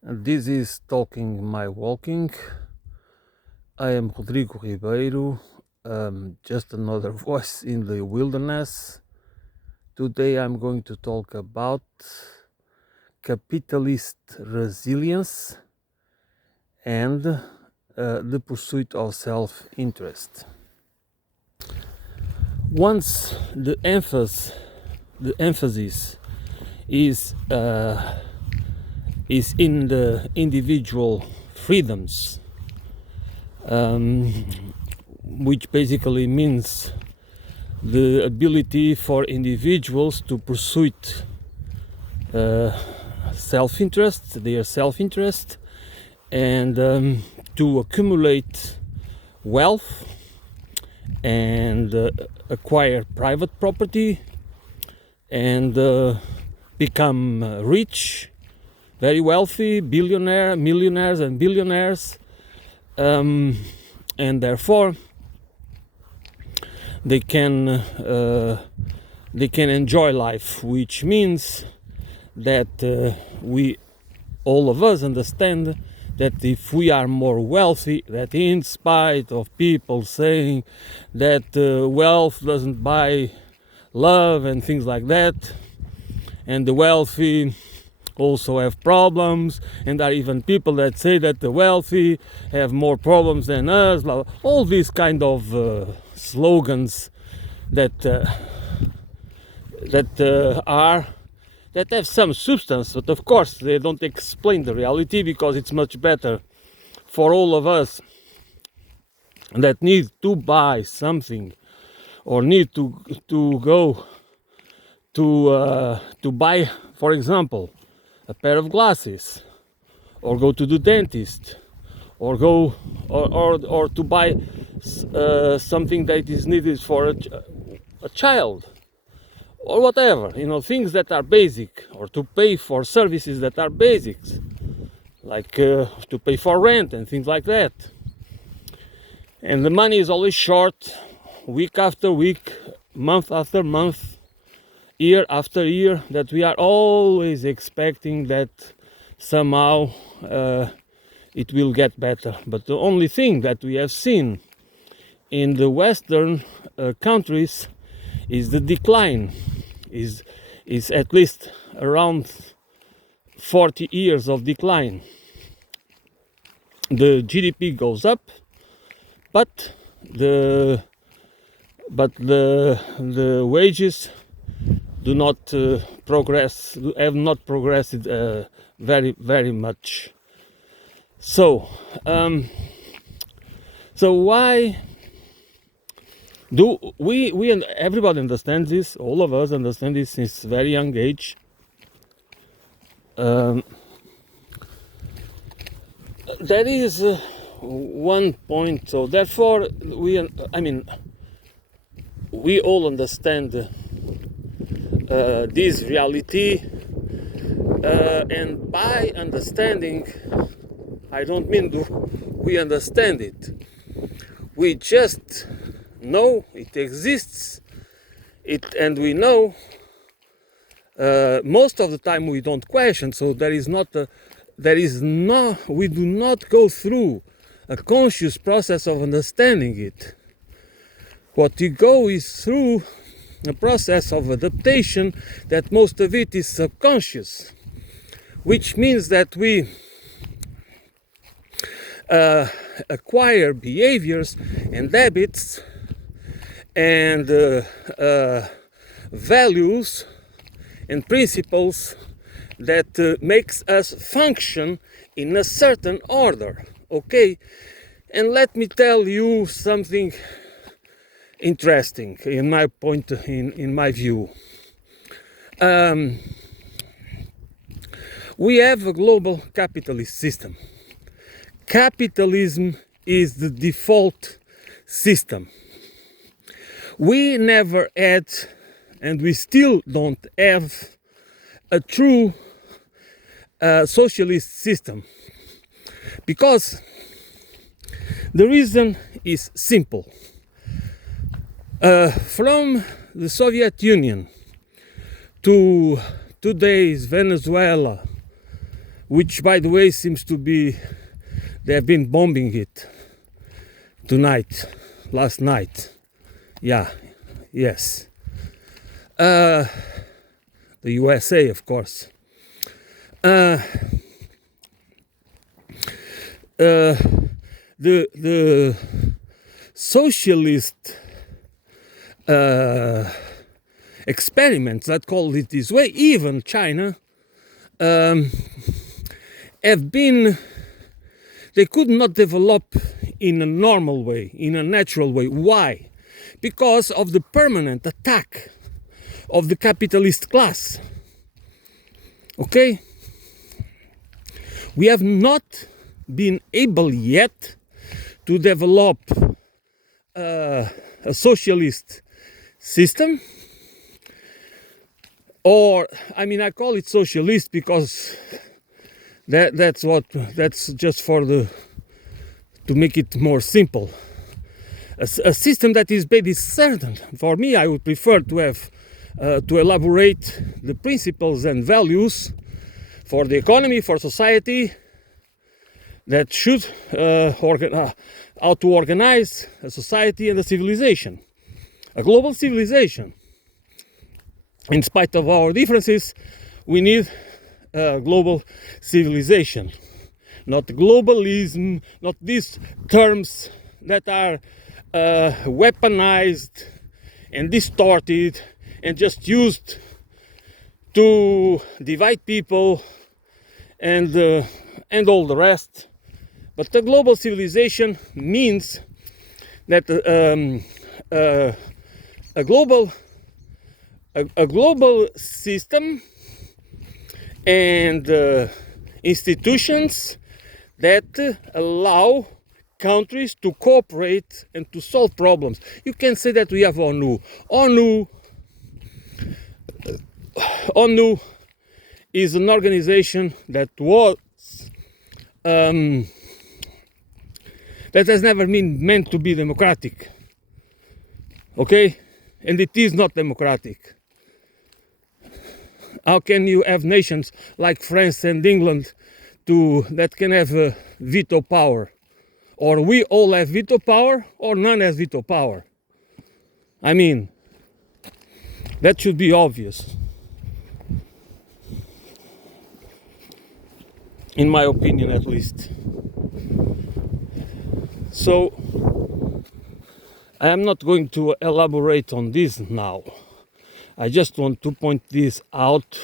This is Talking My Walking. I am Rodrigo Ribeiro, just another voice in the wilderness. Today I'm going to talk about capitalist resilience and the pursuit of self-interest. Once the emphasis is in the individual freedoms, which basically means the ability for individuals to pursue their self-interest, and to accumulate wealth and acquire private property and become rich, very wealthy, millionaires and billionaires, and therefore they can enjoy life, which means that all of us understand that if we are more wealthy, that in spite of people saying that wealth doesn't buy love and things like that, and the wealthy also have problems, and there are even people that say that the wealthy have more problems than us, all these kind of slogans that have some substance, but of course they don't explain the reality, because it's much better for all of us that need to buy something or need to go to buy, for example, a pair of glasses, or go to the dentist, or go or to buy something that is needed for a child, or whatever, things that are basic, or to pay for services that are basics, like to pay for rent and things like that. And the money is always short, week after week, month after month, year after year, that we are always expecting that somehow it will get better. But the only thing that we have seen in the Western countries is the decline, is at least around 40 years of decline. The GDP goes up, but the wages do not have not progressed very, very much. So why do we and everybody understands this, all of us understand this since very young age. There is one point, so therefore we all understand this reality, and by understanding, I don't mean we understand it, we just know it exists, and we know most of the time we don't question. So we do not go through a conscious process of understanding it. What we go is through a process of adaptation, that most of it is subconscious, which means that we acquire behaviors and habits and values and principles that makes us function in a certain order. Okay, and let me tell you something interesting in my view. We have a global capitalist system. Capitalism is the default system. We never had, and we still don't have, a true socialist system, because the reason is simple. From the Soviet Union to today's Venezuela, which, by the way, seems to be, they have been bombing it last night. Yeah, yes. The USA, of course. The socialist experiments, let's call it this way, even China, have been, they could not develop in a normal way, in a natural way. Why? Because of the permanent attack of the capitalist class. Okay? We have not been able yet to develop a socialist system, or I call it socialist because that's just to make it more simple. A system that is based certain. For me, I would prefer to have to elaborate the principles and values for the economy, for society, that should how to organize a society and a civilization, a global civilization. In spite of our differences, we need a global civilization, not globalism, not these terms that are weaponized and distorted and just used to divide people and all the rest. But the global civilization means that a global system and institutions that allow countries to cooperate and to solve problems. You can say that we have ONU. ONU is an organization that has never been meant to be democratic. Okay? And it is not democratic. How can you have nations like France and England that can have veto power? Or we all have veto power, or none has veto power. I mean, that should be obvious. In my opinion, at least. So, I am not going to elaborate on this now. I just want to point this out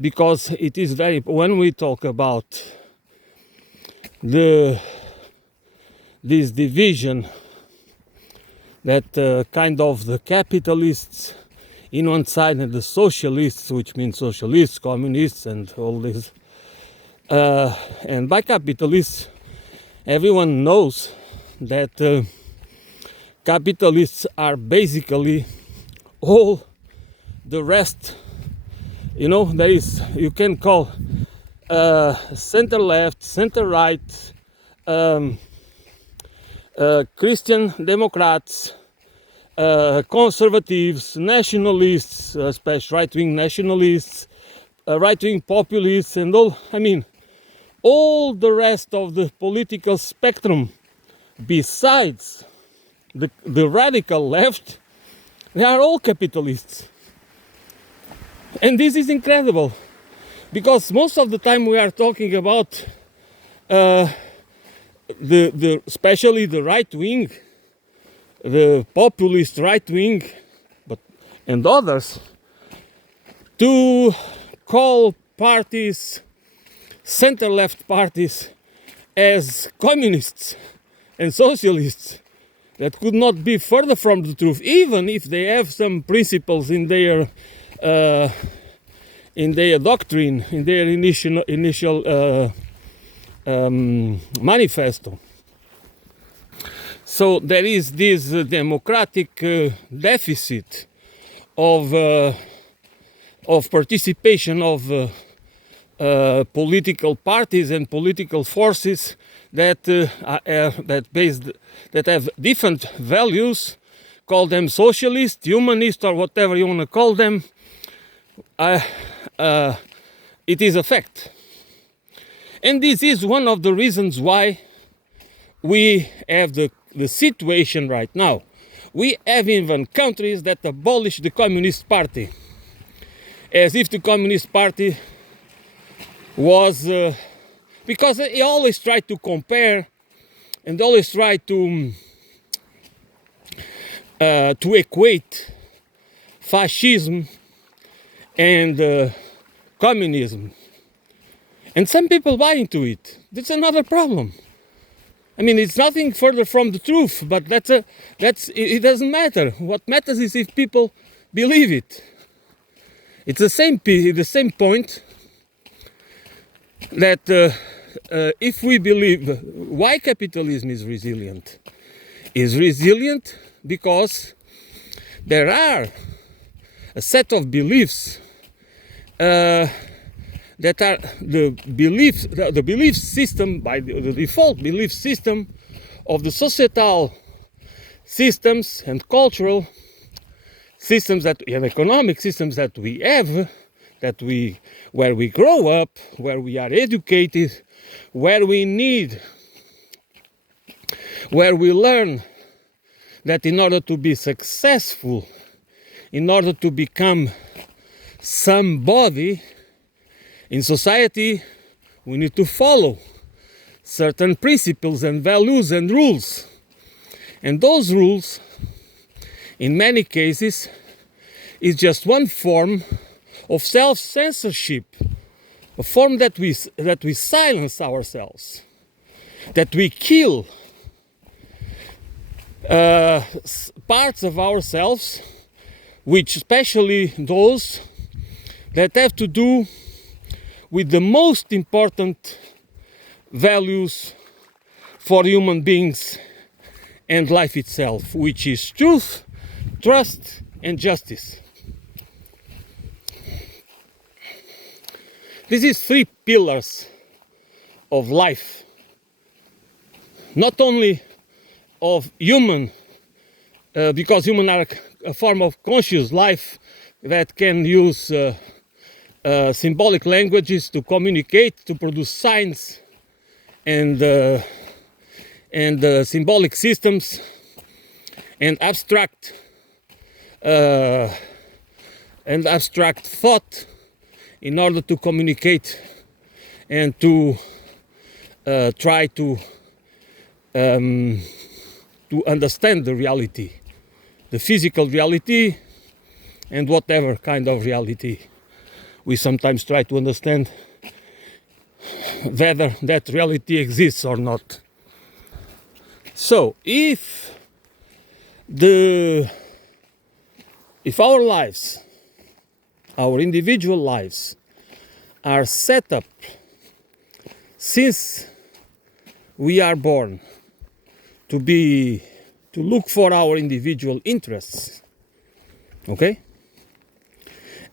because it is very, when we talk about this division that kind of the capitalists in one side and the socialists, which means socialists, communists and all this, and by capitalists everyone knows that capitalists are basically all the rest. You know, there is, you can call center left, center right, Christian Democrats, conservatives, nationalists, especially right-wing nationalists, right-wing populists, and all. I mean, all the rest of the political spectrum, besides the radical left, they are all capitalists. And this is incredible, because most of the time we are talking about especially the right wing, the populist right wing, and others, to call parties, center-left parties, as communists and socialists. That could not be further from the truth, even if they have some principles in their doctrine, in their initial manifesto. So there is this democratic deficit of participation of political parties and political forces that have different values. Call them socialist, humanist, or whatever you want to call them. It is a fact. And this is one of the reasons why we have the situation right now. We have even countries that abolish the Communist Party, as if the Communist Party was, because they always try to compare and always try to equate fascism and communism. And some people buy into it. That's another problem. I mean, it's nothing further from the truth, but it doesn't matter. What matters is if people believe it. It's the same point that if we believe why capitalism is resilient because there are a set of beliefs that are the belief system, by the default belief system of the societal systems and cultural systems and economic systems that we have, where we grow up, where we are educated, where we learn that in order to be successful, in order to become somebody in society, we need to follow certain principles and values and rules. And those rules, in many cases, is just one form of self-censorship, a form that we silence ourselves, that we kill parts of ourselves, which especially those that have to do with the most important values for human beings and life itself, which is truth, trust, and justice. This is 3 pillars of life, not only of human, because human are a form of conscious life that can use symbolic languages to communicate, to produce signs and symbolic systems and abstract thought in order to communicate and to try to understand the reality, the physical reality, and whatever kind of reality we sometimes try to understand, whether that reality exists or not. So if our lives, our individual lives, are set up since we are born to look for our individual interests, okay?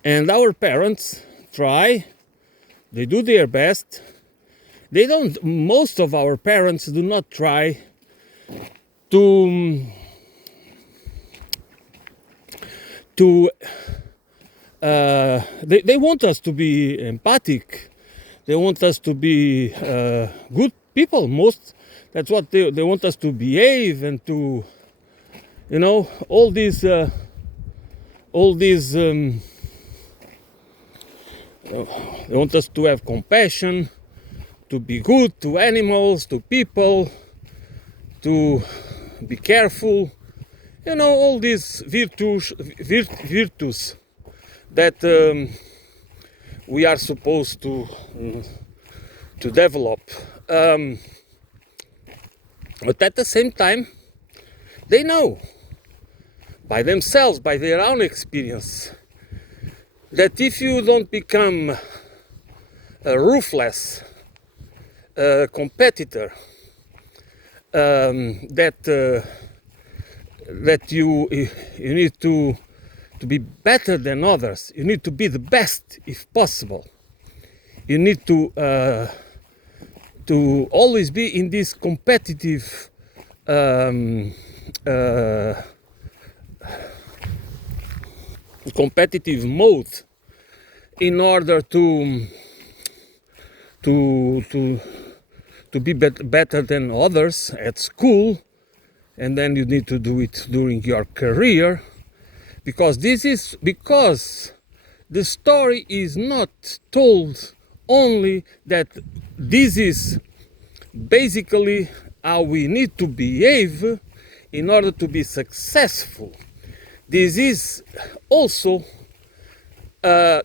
And our parents try, they do their best. Most of our parents do not try to they want us to be empathic. They want us to be good people. That's what they want us to behave and to, all these they want us to have compassion, to be good to animals, to people, to be careful. All these virtues that we are supposed to develop. But at the same time, they know by themselves, by their own experience, that if you don't become a ruthless competitor, that you need to be better than others. You need to be the best if possible. You need to always be in this competitive mode in order to to be better than others at school, and then you need to do it during your career, because the story is not told only that this is basically how we need to behave in order to be successful. This is also for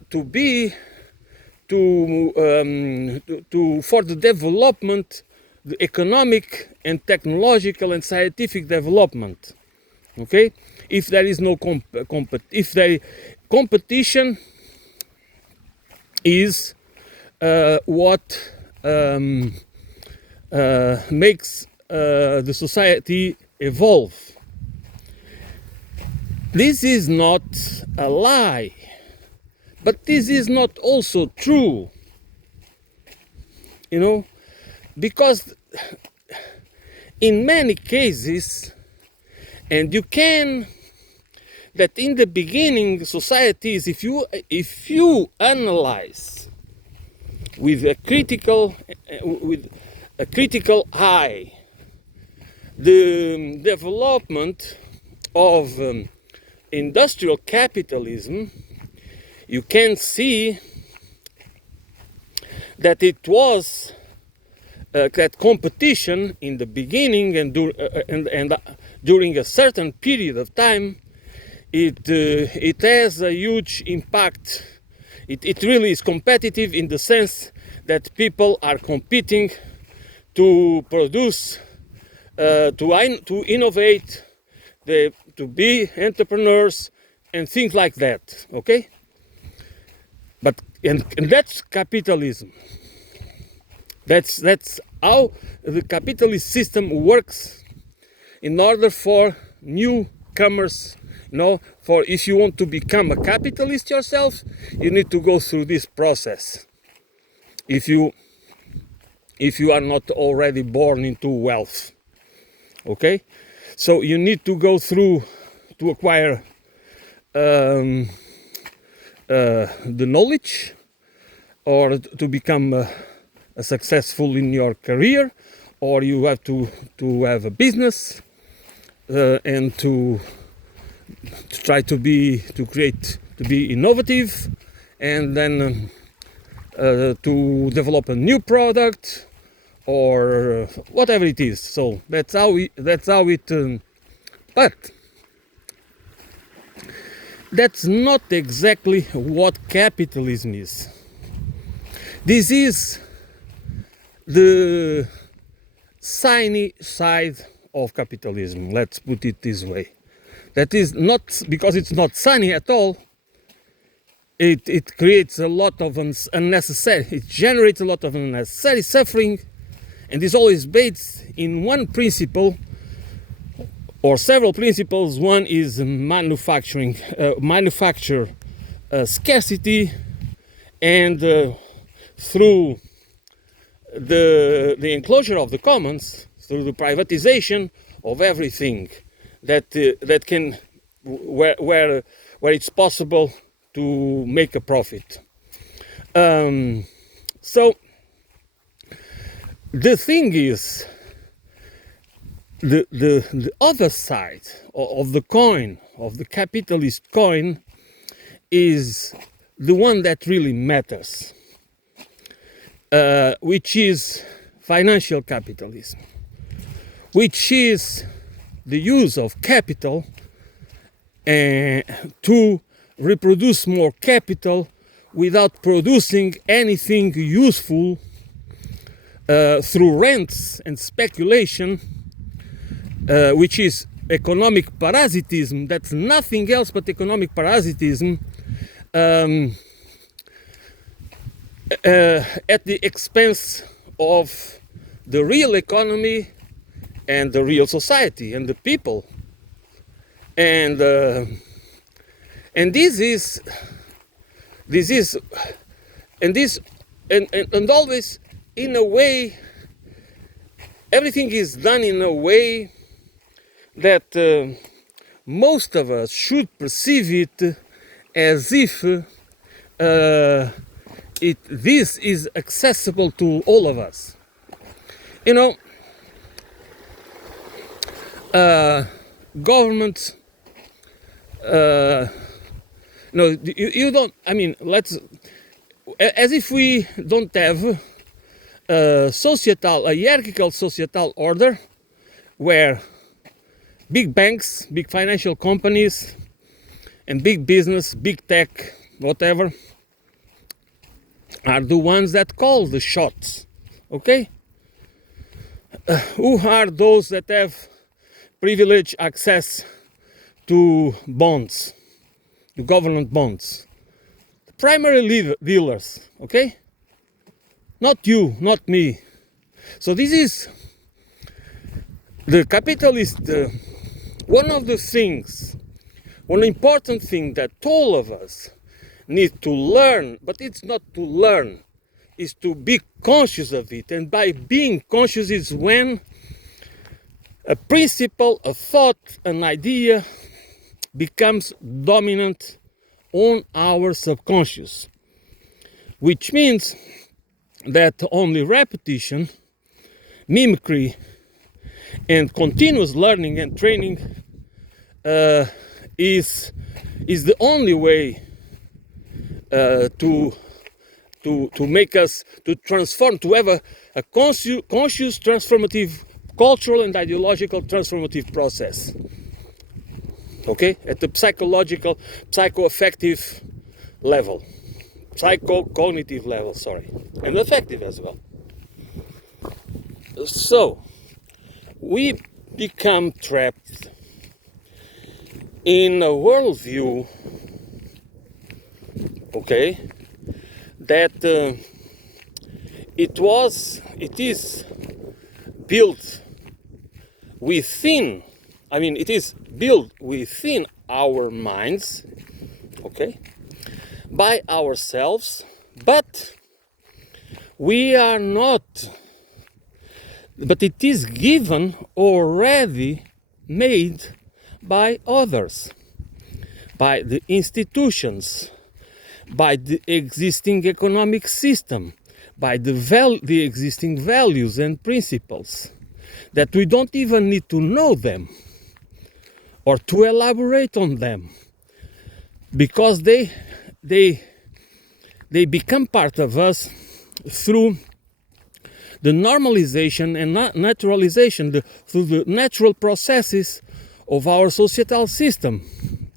the development, the economic and technological and scientific development. Okay, if there is no competition is what makes the society evolve. This is not a lie, but this is not also true, because in many cases, and you can, that in the beginning societies, if you analyze with a critical eye the development of industrial capitalism, you can see that it was that competition in the beginning and during a certain period of time, it has a huge impact. It really is competitive in the sense that people are competing to produce, to innovate, to be entrepreneurs and things like that. Okay, but and that's capitalism. That's how the capitalist system works. In order for newcomers, for if you want to become a capitalist yourself, you need to go through this process. If you are not already born into wealth, okay, so you need to go through to acquire the knowledge, or to become successful in your career, or you have to have a business and to try to be innovative, and then to develop a new product or whatever it is. So that's how it but that's not exactly what capitalism is. This is the shiny side of capitalism, let's put it this way. That is not, because it's not sunny at all, it creates a lot of it generates a lot of unnecessary suffering, and is always based in one principle or several principles. One is manufacture scarcity, and through the enclosure of the commons, through the privatization of everything that can, where it's possible to make a profit. So the thing is, the other side of the coin, of the capitalist coin, is the one that really matters, which is financial capitalism, which is the use of capital to reproduce more capital without producing anything useful, through rents and speculation, which is economic parasitism. That's nothing else but economic parasitism, at the expense of the real economy and the real society and the people. And always, in a way, everything is done in a way that most of us should perceive it as if this is accessible to all of us. You know, governments. No, you don't. I mean, let's as if we don't have a hierarchical societal order where big banks, big financial companies, and big business, big tech, whatever, are the ones that call the shots. Okay? Who are those that have privileged access to bonds, to government bonds? The primary dealers, okay? Not you, not me. So this is the capitalist, one of the things, one important thing that all of us need to learn, but it's not to learn, is to be conscious of it. And by being conscious is when a principle, a thought, an idea becomes dominant on our subconscious, which means that only repetition, mimicry, and continuous learning and training is the only way to make us, to transform, to have a conscious transformative, cultural and ideological transformative process. Okay, at the psychological, psychoaffective level, psycho-cognitive level, sorry, and affective as well. So we become trapped in a worldview, okay, that it is built within, it is built within our minds, okay, by ourselves, but we are not, but it is given already made by others, by the institutions, by the existing economic system, by the existing values and principles, that we don't even need to know them or to elaborate on them, because they become part of us through the normalization and naturalization, through the natural processes of our societal system.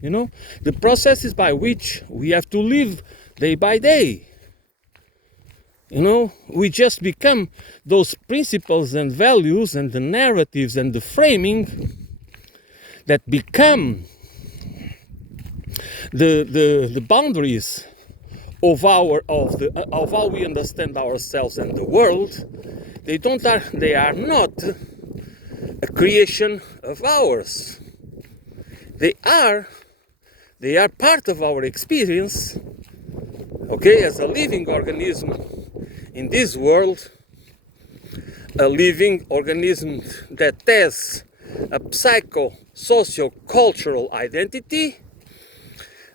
You know, the processes by which we have to live day by day. You know, we just become those principles and values and the narratives and the framing that become the boundaries of how we understand ourselves and the world. They are not a creation of ours. They are part of our experience, okay, as a living organism in this world, a living organism that has a psycho-socio-cultural identity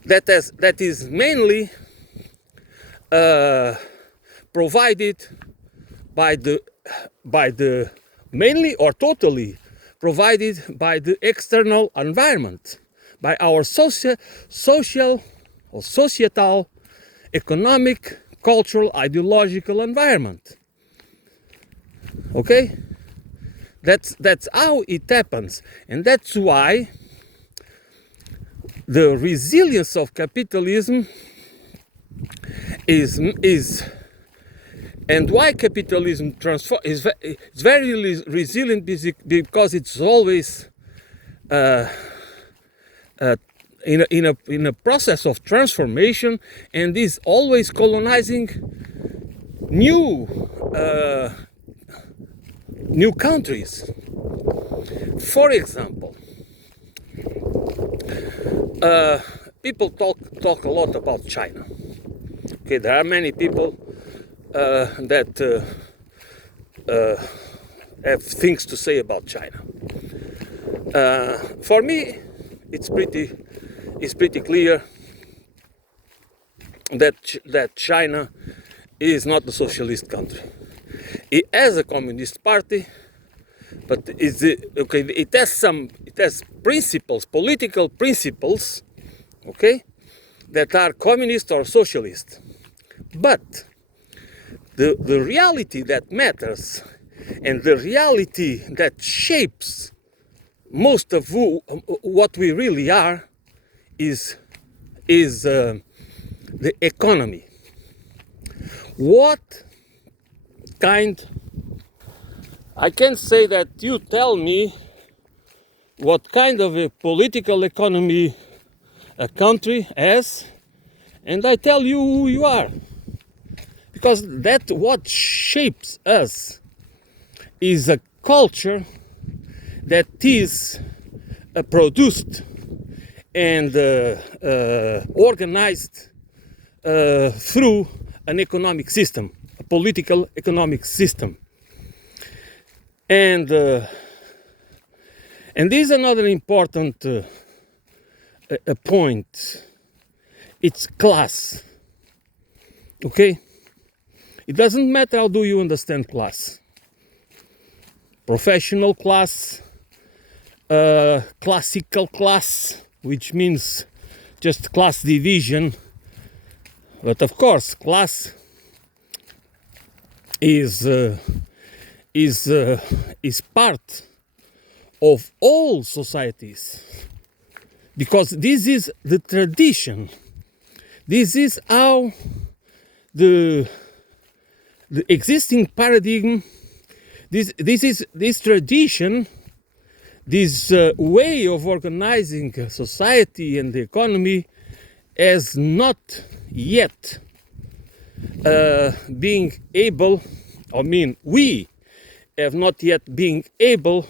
that is mainly provided by the mainly or totally provided by the external environment, by our social or societal, economic, cultural, ideological environment. Okay? That's how it happens, and that's why the resilience of capitalism is and why capitalism is very resilient, because it's always in a process of transformation, and is always colonizing new countries. For example, people talk a lot about China. Okay, there are many people that have things to say about China. For me, it's pretty clear that China is not a socialist country. It has a communist party, but it has principles, political principles, okay, that are communist or socialist. But the reality that matters and the reality that shapes most of what we really are is the economy. What kind? I can say that you tell me what kind of a political economy a country has, and I tell you who you are. Because that's what shapes us is a culture that is produced and organized through an economic system, a political economic system. And this is another important point. It's class. Okay? It doesn't matter how do you understand class. Professional class, classical class, which means just class division. But of course, class is part of all societies, because this is the tradition. This is how the existing paradigm, this tradition, this way of organizing society and the economy has not yet being able, we have not yet been able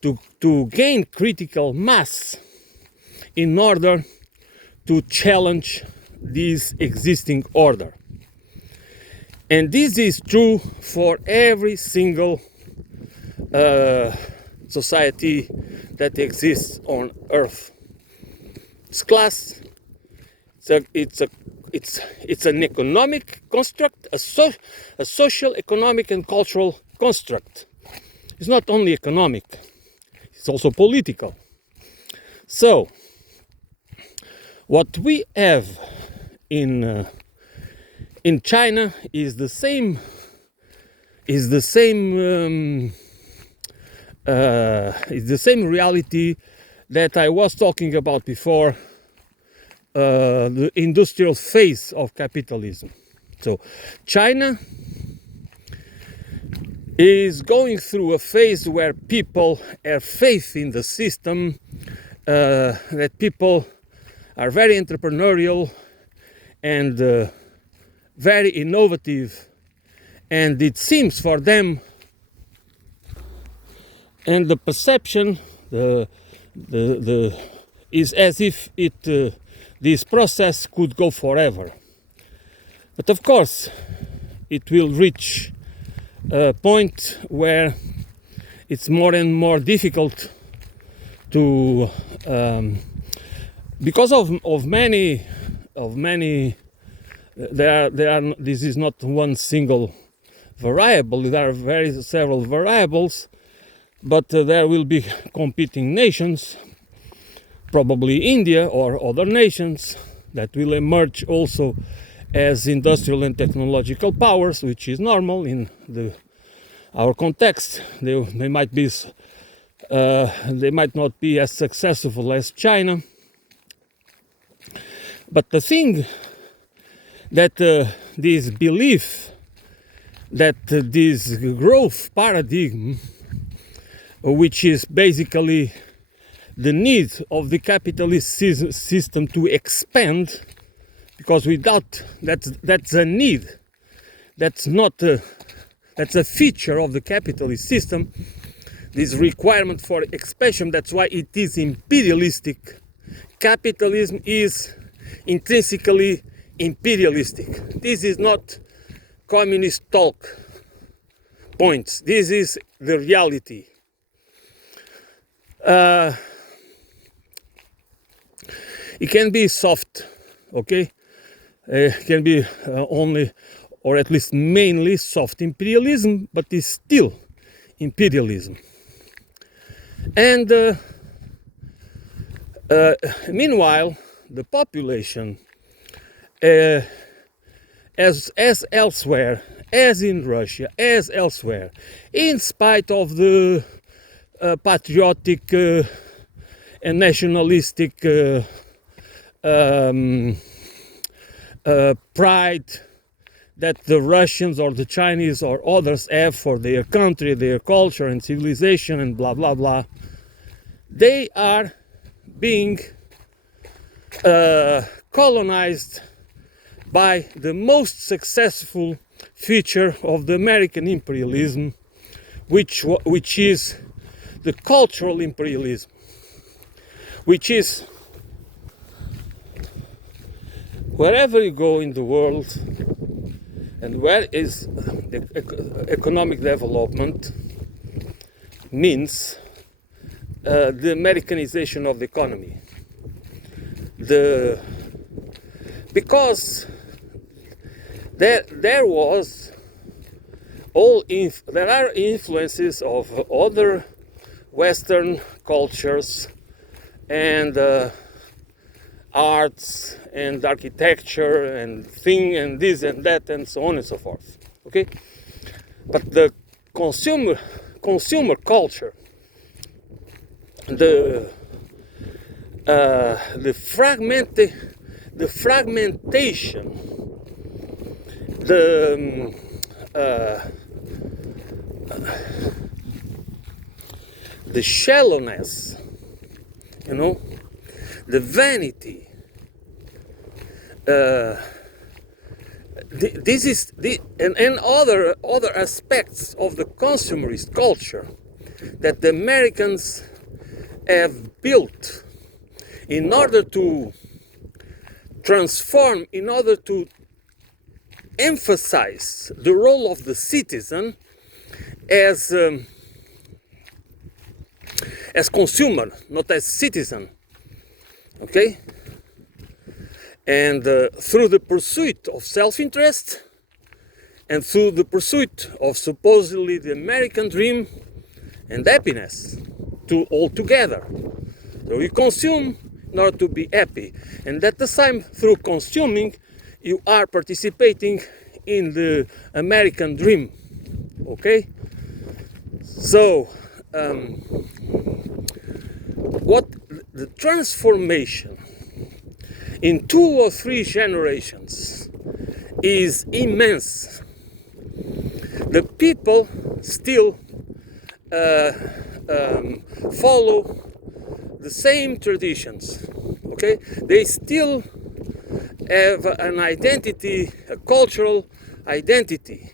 to gain critical mass in order to challenge this existing order. And this is true for every single society that exists on Earth. It's class. It's an economic construct, a social, economic, and cultural construct. It's not only economic; it's also political. So, what we have in China is the same reality that I was talking about before, the industrial phase of capitalism. So China is going through a phase where people have faith in the system, that people are very entrepreneurial and very innovative, and it seems for them, and the perception is as if this process could go forever. But of course, it will reach a point where it's more and more difficult to, because of many. This is not one single variable. There are several variables, but there will be competing nations, probably India or other nations, that will emerge also as industrial and technological powers, which is normal in our context. They might not be as successful as China, but the thing that this belief that this growth paradigm, which is basically the need of the capitalist system to expand, because without that's a need, that's a feature of the capitalist system, this requirement for expansion. That's why it is imperialistic. Capitalism is intrinsically imperialistic. This is not communist talk points. This is the reality. It can be soft, okay? It can be only or at least mainly soft imperialism, but is still imperialism. And meanwhile, the population, as elsewhere, as in Russia, as elsewhere, in spite of the patriotic and nationalistic pride that the Russians or the Chinese or others have for their country, their culture and civilization and blah blah blah, they are being colonized by the most successful feature of the American imperialism, which is the cultural imperialism, which is wherever you go in the world and where is the economic development means the Americanization of the economy. Because there are influences of other Western cultures and arts and architecture and this and that and so on and so forth. Okay, but the consumer culture, the fragmentation, the shallowness, you know, the vanity. This is and other aspects of the consumerist culture that the Americans have built in order to transform, in order to emphasize the role of the citizen as consumer, not as citizen. Okay? And through the pursuit of self-interest and through the pursuit of supposedly the American dream and happiness all together. So you consume in order to be happy, and at the same, through consuming, you are participating in the American dream. Okay? So what the transformation in 2 or 3 generations is immense. The people still follow the same traditions. Okay, they still have an identity, a cultural identity,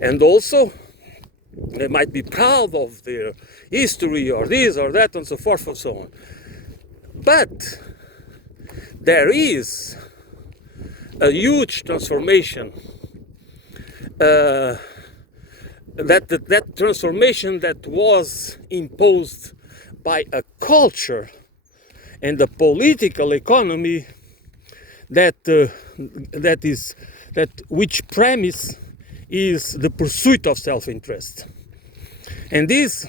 and also they might be proud of their history or this or that and so forth and so on. But there is a huge transformation. That transformation that was imposed by a culture and a political economy which premise is the pursuit of self-interest, and this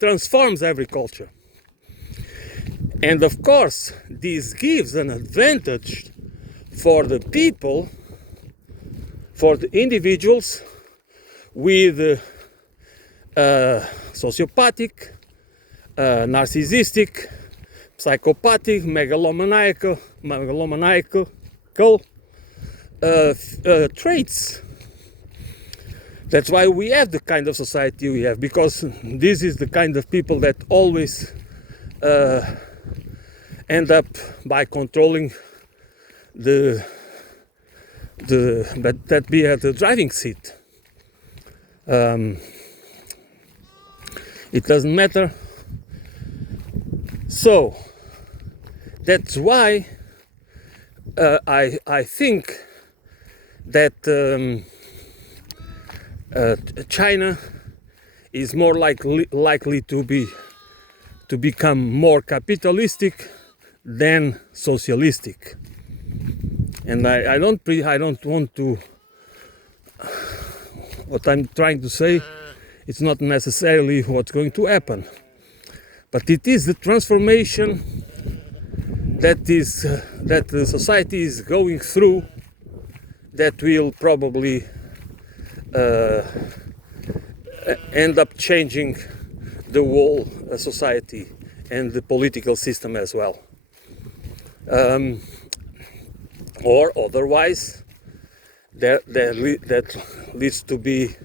transforms every culture. And of course, this gives an advantage for the people, for the individuals with sociopathic, narcissistic, psychopathic, megalomaniacal traits. That's why we have the kind of society we have, because this is the kind of people that always end up by controlling that be at the driving seat. It doesn't matter. So that's why I think that China is more likely to become more capitalistic than socialistic. And I don't want to what I'm trying to say, it's not necessarily what's going to happen, but it is the transformation that the society is going through that will probably end up changing the whole society and the political system as well. Or otherwise, that leads to be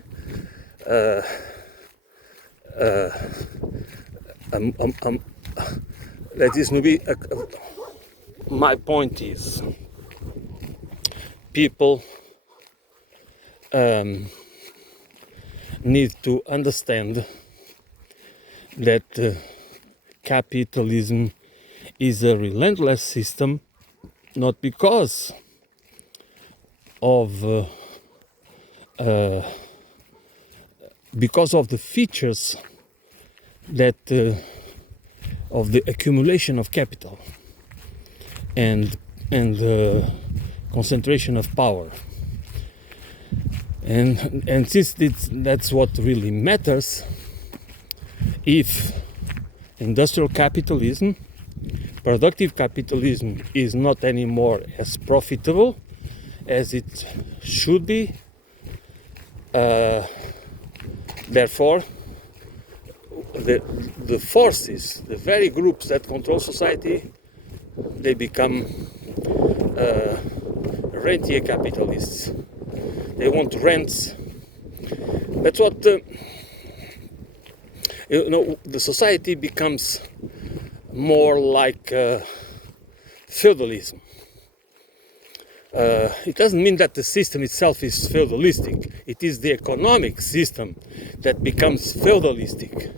my point is, people need to understand that capitalism is a relentless system, not because of the features that of the accumulation of capital and concentration of power, and since that's what really matters. If industrial capitalism, productive capitalism, is not anymore as profitable as it should be, therefore the forces, the very groups that control society, they become rentier capitalists. They want rents. That's what the society becomes more like feudalism. It doesn't mean that the system itself is feudalistic. It is the economic system that becomes feudalistic.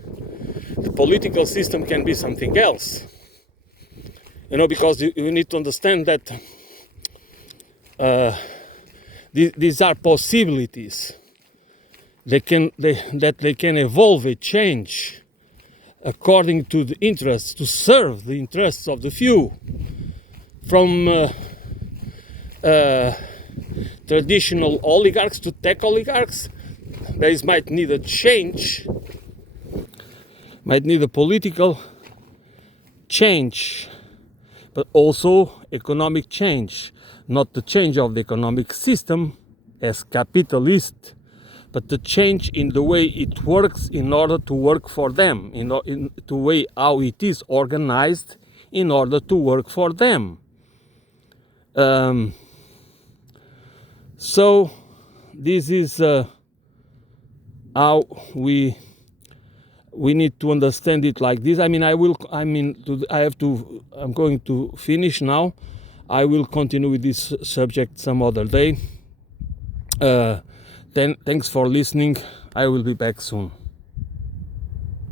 The political system can be something else. Because you need to understand that these are possibilities. They can evolve and change according to the interests, to serve the interests of the few. From traditional oligarchs to tech oligarchs, might need a change, might need a political change, but also economic change. Not the change of the economic system as capitalist, but the change in the way it works in order to work for them, in the way how it is organized in order to work for them. So this is how we need to understand it like this. I'm going to finish now. I will continue with this subject some other day. Then thanks for listening. I will be back soon.